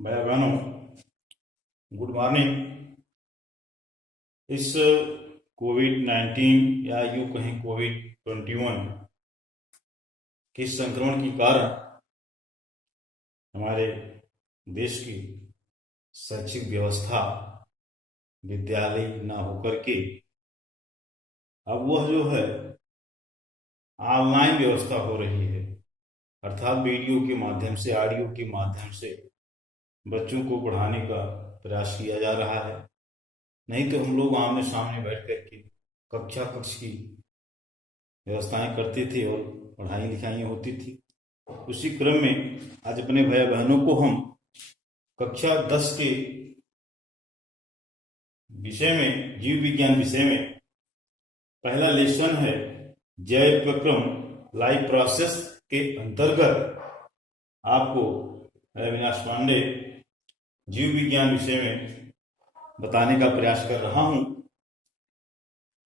भाई बहनों, good morning. इस कोविड-19 या यूं कहें कोविड-21 के संक्रमण के कारण हमारे देश की शैक्षिक व्यवस्था विद्यालय न होकर के अब वह जो है ऑनलाइन व्यवस्था हो रही है, अर्थात वीडियो के माध्यम से, ऑडियो के माध्यम से बच्चों को पढ़ाने का प्रयास किया जा रहा है। नहीं तो हम लोग आमने सामने बैठ करके कक्ष की व्यवस्थाएं करते थे और पढ़ाई लिखाई होती थी। उसी क्रम में आज अपने भाई बहनों को हम कक्षा 10 के विषय में, जीव विज्ञान विषय में पहला लेसन है जैव प्रक्रम लाइफ प्रोसेस के अंतर्गत आपको अविनाश पांडे जीव विज्ञान विषय में बताने का प्रयास कर रहा हूं।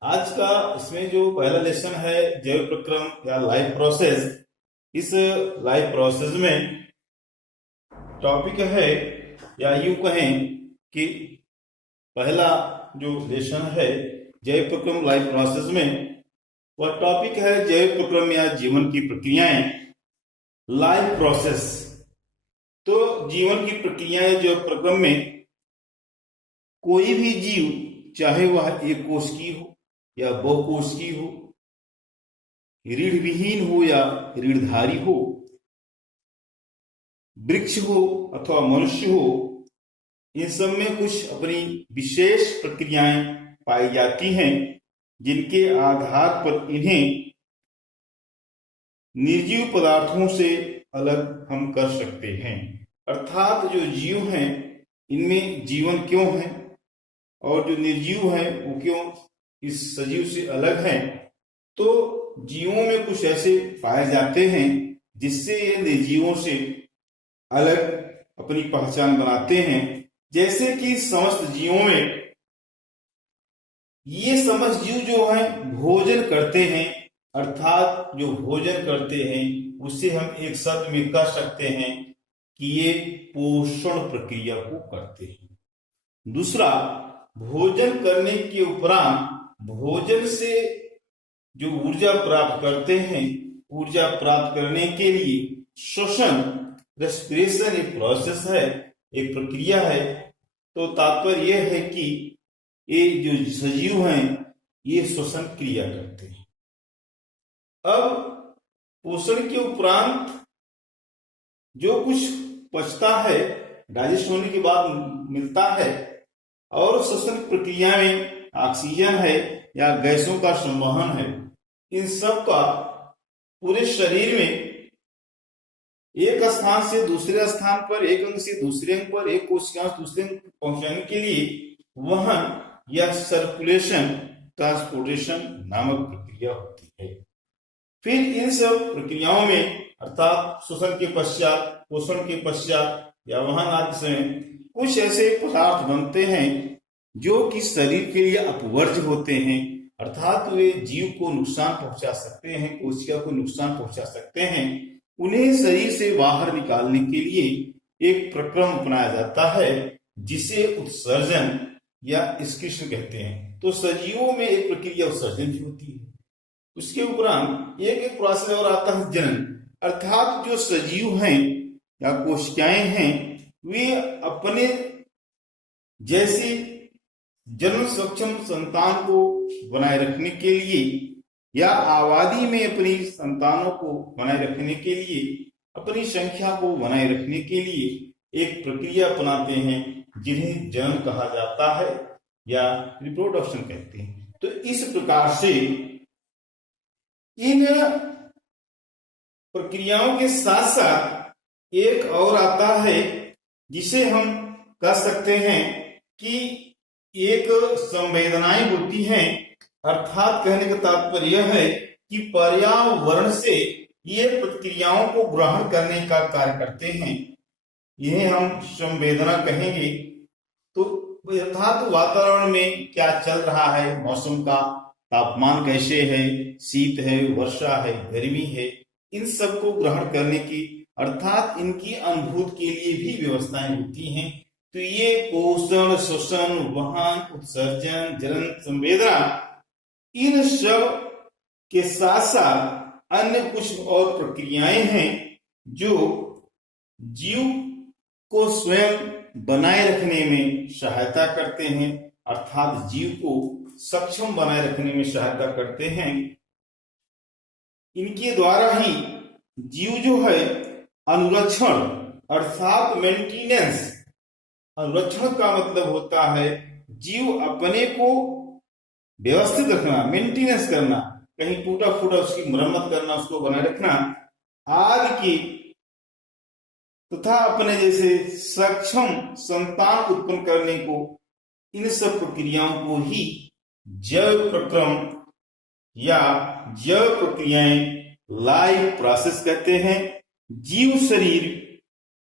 आज का इसमें जो पहला लेसन है जैव प्रक्रम या लाइफ प्रोसेस, इस लाइफ प्रोसेस में टॉपिक है या यूं कहें कि पहला जो लेसन है जैव प्रक्रम लाइफ प्रोसेस में वह टॉपिक है जैव प्रक्रम या जीवन की प्रक्रियाएं, लाइफ प्रोसेस। तो जीवन की प्रक्रियाएं जो प्रक्रम में कोई भी जीव, चाहे वह एक कोश की हो या बहुकोश की हो, रीढ़ विहीन हो या रीढ़धारी हो, वृक्ष हो अथवा मनुष्य हो, इन सब में कुछ अपनी विशेष प्रक्रियाएं पाई जाती हैं जिनके आधार पर इन्हें निर्जीव पदार्थों से अलग हम कर सकते हैं। अर्थात जो जीव हैं इनमें जीवन क्यों है और जो निर्जीव हैं वो क्यों इस सजीव से अलग हैं। तो जीवों में कुछ ऐसे पाए जाते हैं जिससे ये निर्जीवों से अलग अपनी पहचान बनाते हैं। जैसे कि समस्त जीवों में ये समस्त जीव जो हैं भोजन करते हैं, अर्थात जो भोजन करते हैं उससे हम एक शब्द में कह सकते हैं कि ये पोषण प्रक्रिया को करते हैं। दूसरा, भोजन करने के उपरांत भोजन से जो ऊर्जा प्राप्त करते हैं, ऊर्जा प्राप्त करने के लिए श्वसन, रेस्पिरेशन एक प्रोसेस है, एक प्रक्रिया है। तो तात्पर्य यह है कि ये जो सजीव हैं ये श्वसन क्रिया करते हैं। अब पोषण के उपरांत जो कुछ बचता है, डाइजेस्ट होने के बाद मिलता है, और श्वसन प्रक्रिया में ऑक्सीजन है या गैसों का संवहन है, इन सब का पूरे शरीर में एक स्थान से दूसरे स्थान पर, एक अंग से दूसरे अंग पर, एक कोशिका से दूसरे अंग पहुंचाने के लिए वहन या सर्कुलेशन, ट्रांसपोर्टेशन नामक प्रक्रिया होती है। फिर इन सब प्रक्रियाओं में अर्थात श्वसन के पश्चात, पोषण के पश्चात या वहन आदि से कुछ ऐसे पदार्थ बनते हैं जो कि शरीर के लिए अपवर्ज्य होते हैं, अर्थात वे जीव को नुकसान पहुंचा सकते हैं, कोशिका को नुकसान पहुंचा सकते हैं। उन्हें शरीर से बाहर निकालने के लिए एक प्रक्रम अपनाया जाता है जिसे उत्सर्जन या एक्सक्रीशन कहते हैं। तो सजीवों में एक प्रक्रिया उत्सर्जन की होती है। उसके उपरांत एक प्रोसेस और आता है जनन, अर्थात जो सजीव हैं या कोशिकाएं हैं वे अपने जैसे जन्म सक्षम संतान को बनाए रखने के लिए या आबादी में अपनी संतानों को बनाए रखने के लिए, अपनी संख्या को बनाए रखने के लिए एक प्रक्रिया अपनाते हैं जिन्हें जनन कहा जाता है या रिप्रोडक्शन कहते हैं। तो इस प्रकार से इन प्रक्रियाओं के साथ साथ एक और आता है जिसे हम कह सकते हैं कि एक संवेदनाएं होती हैं, अर्थात कहने का तात्पर्य यह है कि पर्यावरण से ये प्रक्रियाओं को ग्रहण करने का कार्य करते हैं। यह हम संवेदना कहेंगे। तो अर्थात वातावरण में क्या चल रहा है, मौसम का तापमान कैसे है, शीत है, वर्षा है, गर्मी है, इन सब को ग्रहण करने की अर्थात इनकी अनुभूति के लिए भी व्यवस्थाएं होती हैं। तो ये पोषण, श्वसन, वहन, उत्सर्जन, जनन, संवेदना, इन सब के साथ साथ अन्य कुछ और प्रक्रियाएं हैं जो जीव को स्वयं बनाए रखने में सहायता करते हैं, अर्थात जीव को सक्षम बनाए रखने में सहायता करते हैं। इनके द्वारा ही जीव जो है अनुरक्षण अर्थात मेंटेनेंस, अनुरक्षण का मतलब होता है जीव अपने को व्यवस्थित रखना, मेंटेनेंस करना, कहीं टूटा फूटा उसकी मरम्मत करना, उसको बनाए रखना आदि की, तथा अपने जैसे सक्षम संतान उत्पन्न करने को, इन सब प्रक्रियाओं को ही जैव प्रक्रम या जैव प्रक्रियाएं, लाइफ प्रोसेस कहते हैं। जीव शरीर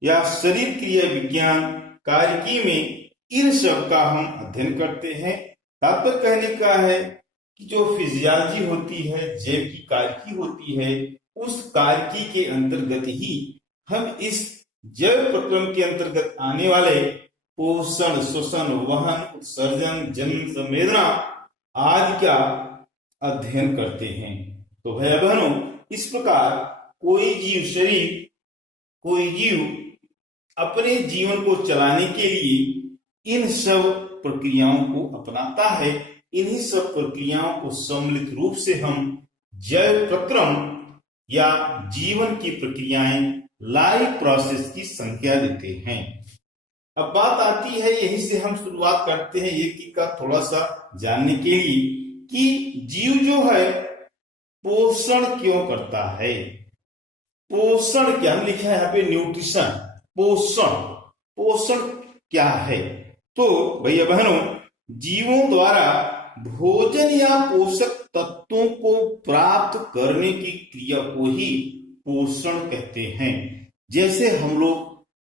या शरीर क्रिया विज्ञान कार्यकी में इन सब का हम अध्ययन करते हैं। तात्पर्य कहने का है कि जो फिजियोलॉजी होती है, जैव की कार्यकी होती है, उस कार्यकी के अंतर्गत ही हम इस जैव प्रक्रम के अंतर्गत आने वाले पोषण, श्वसन, वहन, उत्सर्जन, जनन, संवेदना आदि का अध्ययन करते हैं। तो भाई बहनों, इस प्रकार कोई जीव अपने जीवन को चलाने के लिए इन सब प्रक्रियाओं को अपनाता है। इन्हीं सब प्रक्रियाओं को सम्मिलित रूप से हम जैव प्रक्रम या जीवन की प्रक्रियाएं, लाइफ प्रोसेस की संज्ञा देते हैं। अब बात आती है, यहीं से हम शुरुआत करते हैं एक का थोड़ा सा जानने के लिए कि जीव जो है पोषण क्यों करता है। पोषण क्या लिखा है यहाँ पे, न्यूट्रिशन, पोषण क्या है। तो भैया बहनों, जीवों द्वारा भोजन या पोषक तत्वों को प्राप्त करने की क्रिया को ही पोषण कहते हैं। जैसे हम लोग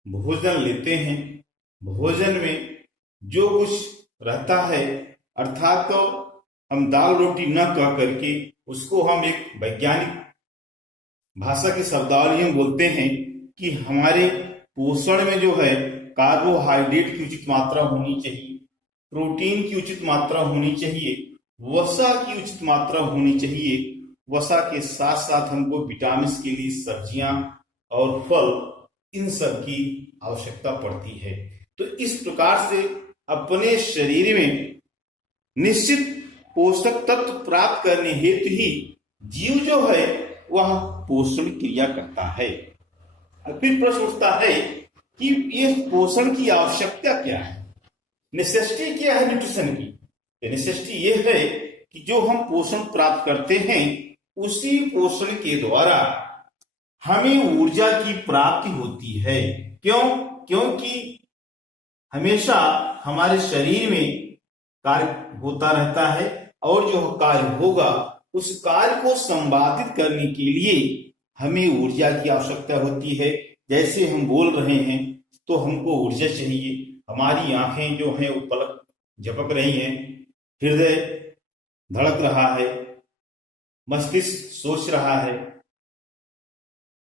भोजन लेते हैं, भोजन में जो कुछ रहता है, अर्थात तो हम दाल रोटी न कह करके उसको हम एक वैज्ञानिक भाषा की शब्दावली में बोलते हैं कि हमारे पोषण में जो है कार्बोहाइड्रेट की उचित मात्रा होनी चाहिए, प्रोटीन की उचित मात्रा होनी चाहिए, वसा की उचित मात्रा होनी चाहिए। वसा के साथ साथ हमको विटामिन के लिए सब्जियां और फल, इन सब की आवश्यकता पड़ती है। तो इस प्रकार से अपने शरीर में निश्चित पोषक तत्व प्राप्त करने हेतु ही जीव जो है वह पोषण क्रिया करता है। फिर प्रश्न उठता है कि ये पोषण की आवश्यकता क्या है, नेसेसिटी क्या है न्यूट्रिशन की। नेसेसिटी ये है कि जो हम पोषण प्राप्त करते हैं उसी पोषण के द्वारा हमें ऊर्जा की प्राप्ति होती है। क्यों? क्योंकि हमेशा हमारे शरीर में कार्य होता रहता है और जो कार्य होगा उस कार्य को संपादित करने के लिए हमें ऊर्जा की आवश्यकता होती है। जैसे हम बोल रहे हैं तो हमको ऊर्जा चाहिए, हमारी आंखें जो हैं वो पलक झपक रही हैं, हृदय धड़क रहा है, मस्तिष्क सोच रहा है,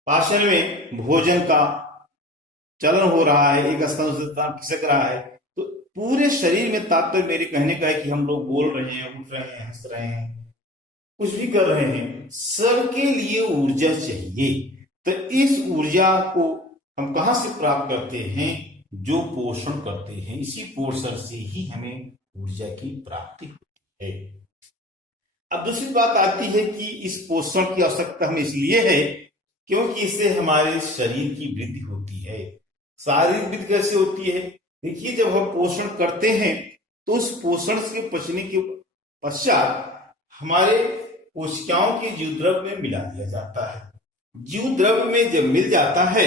पाचन में भोजन का चलन हो रहा है, एक स्थान से स्थान खिसक रहा है। तो पूरे शरीर में तात्पर्य मेरे कहने का है कि हम लोग बोल रहे हैं, उठ रहे हैं, हंस रहे हैं, कुछ भी कर रहे हैं, सबके लिए ऊर्जा चाहिए। तो इस ऊर्जा को हम कहां से प्राप्त करते हैं? जो पोषण करते हैं, इसी पोषण से ही हमें ऊर्जा की प्राप्ति होती है। अब दूसरी बात आती है कि इस पोषण की आवश्यकता हमें इसलिए है क्योंकि इससे हमारे शरीर की वृद्धि होती है। शारीरिक वृद्धि कैसे होती है? देखिए, जब हम पोषण करते हैं तो उस पोषण के पचने के पश्चात हमारे कोशिकाओं के जीव द्रव्य में मिला दिया जाता है। जीव द्रव्य में जब मिल जाता है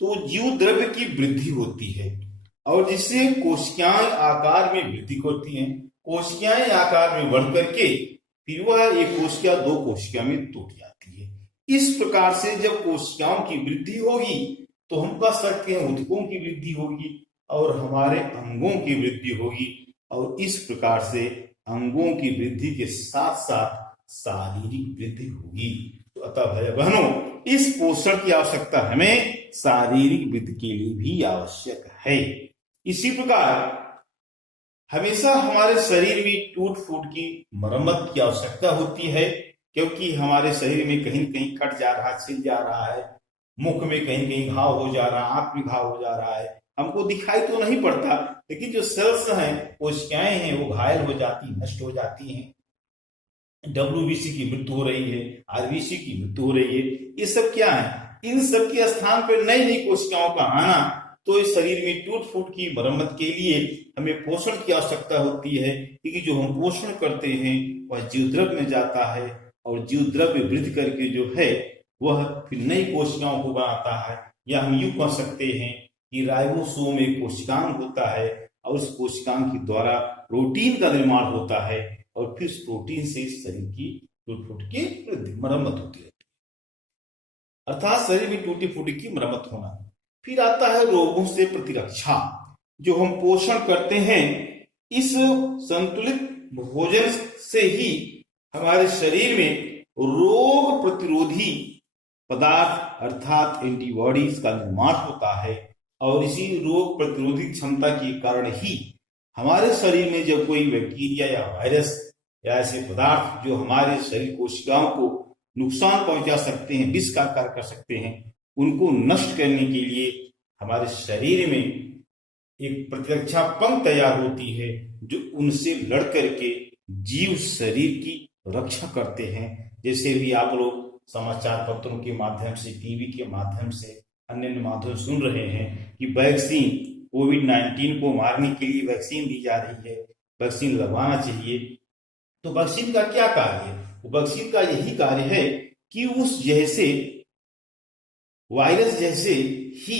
तो जीव द्रव्य की वृद्धि होती है और जिससे कोशिकाएं आकार में वृद्धि होती हैं। कोशिकाएं आकार में बढ़ करके फिर वह एक कोशिका दो कोशिका में टूट जाती है। इस प्रकार से जब कोशिकाओं की वृद्धि होगी तो हम कह सकते हैं ऊतकों की वृद्धि होगी और हमारे अंगों की वृद्धि होगी और इस प्रकार से अंगों की वृद्धि के साथ साथ शारीरिक वृद्धि होगी। तो अतः भाई बहनों, इस पोषण की आवश्यकता हमें शारीरिक वृद्धि के लिए भी आवश्यक है। इसी प्रकार हमेशा हमारे शरीर में टूट फूट की मरम्मत की आवश्यकता होती है, क्योंकि हमारे शरीर में कहीं कहीं कट जा रहा है, छिल जा रहा है, मुख में कहीं कहीं घाव हो जा रहा है, आंख में घाव हो जा रहा है, हमको दिखाई तो नहीं पड़ता, लेकिन जो सेल्स हैं, कोशिकाएं हैं, वो घायल हो जाती, नष्ट हो जाती हैं। WBC की मृत्यु हो रही है, RBC की मृत्यु हो रही है। ये सब क्या है? इन सब के स्थान पर नई नई कोशिकाओं का आना। तो इस शरीर में टूट फूट की मरम्मत के लिए हमें पोषण की आवश्यकता होती है, क्योंकि जो हम पोषण करते हैं वह जीवद्रव्य में जाता है, और जीवद्रव्य वृद्धि करके जो है वह फिर नई कोशिकाओं को बनाता है। या हम यूं कह सकते हैं कि राइबोसोम एक कोशिकांग होता है, और उस कोशिकांग के द्वारा प्रोटीन का निर्माण होता है, और फिर उस प्रोटीन से शरीर की टूट फूट की मरम्मत होती है, अर्थात शरीर में टूटी फूटी की मरम्मत होना। फिर आता है रोगों से प्रतिरक्षा। जो हम पोषण करते हैं, इस संतुलित भोजन से ही हमारे शरीर में रोग प्रतिरोधी पदार्थ अर्थात एंटीबॉडीज का निर्माण होता है, और इसी रोग प्रतिरोधी क्षमता के कारण ही हमारे शरीर में जब कोई बैक्टीरिया या वायरस या ऐसे पदार्थ जो हमारे शरीर कोशिकाओं को नुकसान पहुंचा सकते हैं, विष का कार्य कर सकते हैं, उनको नष्ट करने के लिए हमारे शरीर में एक प्रतिरक्षा पंख तैयार होती है, जो उनसे लड़ करके जीव शरीर की रक्षा करते हैं। जैसे भी आप लोग समाचार पत्रों के माध्यम से, टीवी के माध्यम से, अन्य माध्यम सुन रहे हैं कि वैक्सीन, कोविड-19 को मारने के लिए वैक्सीन दी जा रही है, वैक्सीन लगवाना चाहिए। तो वैक्सीन का क्या कार्य है? वैक्सीन का यही कार्य है कि उस जैसे वायरस जैसे ही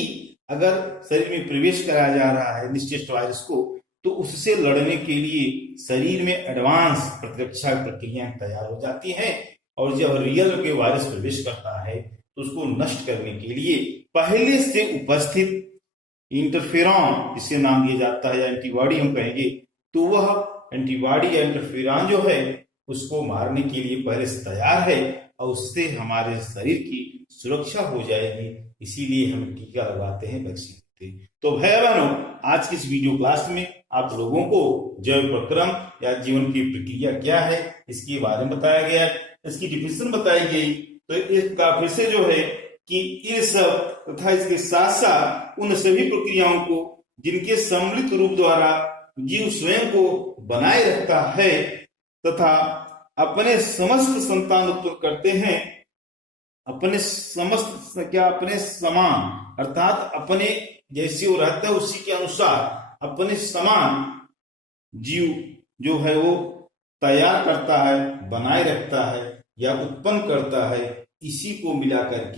अगर शरीर में प्रवेश कराया जा रहा है निश्चित वायरस को, तो उससे लड़ने के लिए शरीर में एडवांस प्रतिरक्षा प्रक्रियाएं तैयार हो जाती हैं, और जब रियल के वायरस प्रवेश करता है तो उसको नष्ट करने के लिए पहले से उपस्थित इंटरफेरॉन, जिसे नाम दिया जाता है, या एंटीबॉडी हम कहेंगे, तो वह एंटीबॉडी या इंटरफेरॉन जो है उसको मारने के लिए पहले से तैयार है, और उससे हमारे शरीर की सुरक्षा हो जाएगी। इसीलिए हम टीका लगाते हैं, वैक्सीन। तो भाई बहनों, आज की इस वीडियो क्लास में आप लोगों को जैव प्रक्रम या जीवन की प्रक्रिया क्या है इसके बारे में बताया गया, इसकी डिफिनेशन बताई गई। तो इसका फिर से जो है कि ये सब तथा इसके साथ साथ उन सभी प्रक्रियाओं को जिनके सम्मिलित रूप द्वारा जीव स्वयं को बनाए रखता है तथा अपने समस्त संतान उत्पन्न करते हैं, अपने समस्त अपने समान, अर्थात अपने जैसे वो रहता है उसी के अनुसार अपने समान जीव जो है वो तैयार करता है, बनाए रखता है या उत्पन्न करता है। इसी को मिलाकर